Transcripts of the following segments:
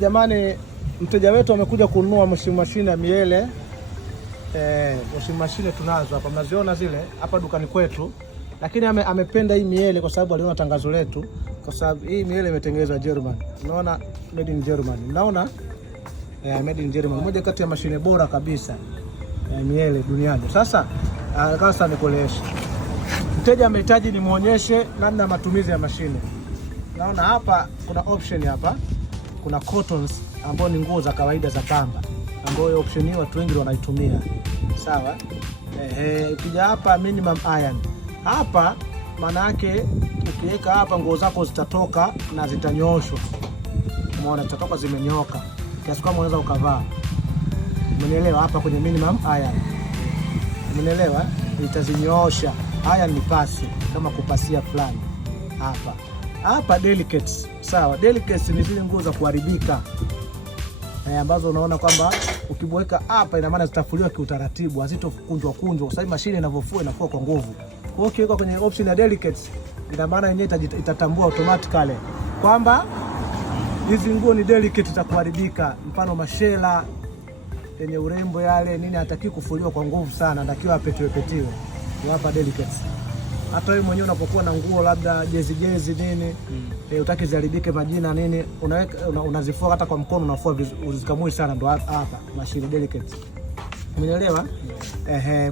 Jamani, mteja wetu amekuja kununua washing machine ya Miele. Washing machine tunazo hapa, mnaziona zile hapa dukani kwetu, lakini amependa hii Miele kwa sababu aliona tangazo letu, kwa sababu hii Miele imetengenezwa German. Unaona, made in German. Unaona? Made in German. Moja kati ya mashine bora kabisa Miele duniani. Sasa nikueleweshe. Mteja amehitaji nimuonyeshe namna matumizi ya mashine. Naona hapa kuna option hapa. Kuna cottons ambao ni nguo za kawaida za pamba, ambayo option hii watu wengi wanaitumia. Sawa? Ukija hapa minimum iron. Hapa maana yake ukiweka hapa nguo zako zitatoka na zitanyooshwa. Umeona, zitatoka zimenyooka. Kiasi kama unaweza ukavaa. Umeelewa? Hapa kwenye minimum iron. Umeelewa? Itazinyoosha. Haya ni pasi, kama kupasia fulani. Hapa delicates. Sawa, delicates ni zile nguo za kuharibika. Ambazo unaona kwamba ukibweka hapa ina maana zitafuliwa kiutaratibu, hazitokunjwa kwa sababu mashine inavyofua inafua kwa nguvu. Kwa hiyo ukiweka kwenye option ya delicates, ina maana yenyewe itatambua automatically kwamba hizi nguo ni delicate za kuharibika. Mfano mashela yenye urembo yale nini, hataki kufuliwa kwa nguvu sana, anatakiwa petiwe. Hapa delicates. Hata wewe mwenyewe unapokuwa na nguo labda jezi nini, utaki ziharibike majina nini, unaweka unazifua hata kwa mkono, unafua uzikamui sana, ndo hapa mashine delicate. Umeelewa?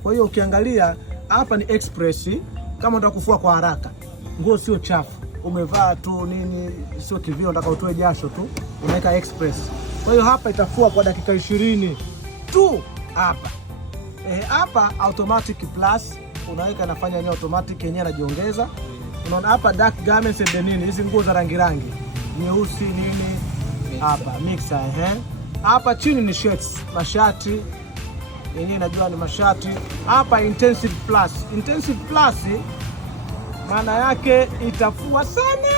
Kwa hiyo ukiangalia hapa ni express, kama unataka kufua kwa haraka. Nguo sio chafu, umevaa tu nini, sio kivio unataka utoe jasho tu, unaweka express. Kwa hiyo hapa itafua kwa dakika 20 tu hapa. Hapa automatic plus unaweka, nafanya yenyewe automatic, yenyewe anajiongeza. Unaona hapa dark garments and nini, hizi nguo za rangi nyeusi nini, hapa mixer. Hapa chini ni shirts, mashati yenyewe, najua ni mashati. Hapa intensive plus maana yake itafua sana.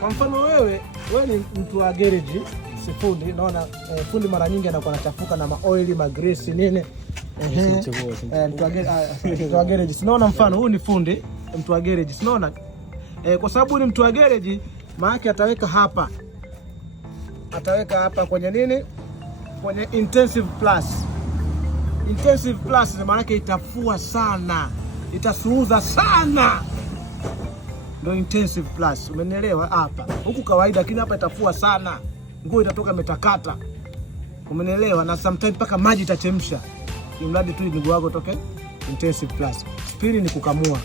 Kwa mfano wewe ni mtu wa garage, si fundi. Naona fundi mara nyingi anakuwa anachafuka na maoili, magrease nini. Mtu wa garage. Sinaona mfano huu ni fundi, mtu wa garage. Sinaona kwa sababu ni mtu wa garage, maana yake ataweka hapa kwenye nini, kwenye intensive plus maana yake itafua sana, itasuuza sana, ndio intensive plus. Umenielewa? Hapa huku kawaida, lakini hapa itafua sana, nguo itatoka metakata. Umenielewa? Na sometimes mpaka maji itachemsha, imradi tu nguo yako toke intensive plus. Pili ni kukamua,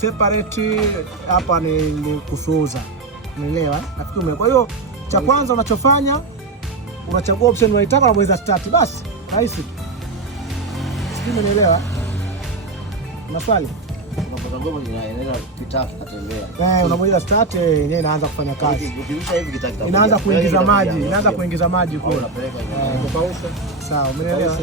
separate hapa ni kusuuza. Umeelewa? Nafikiri. Kwa hiyo cha kwanza unachofanya, unachagua option unayotaka, unabonyeza start, basi rahisi. Sijui umeelewa? Maswali? Unapata ngoma inaenda kitatu katembea. Unabonyeza start, yenyewe inaanza kufanya kazi. Ukirusha hivi kitatu inaanza kuingiza maji, kule. Unapeleka. Sawa, umeelewa?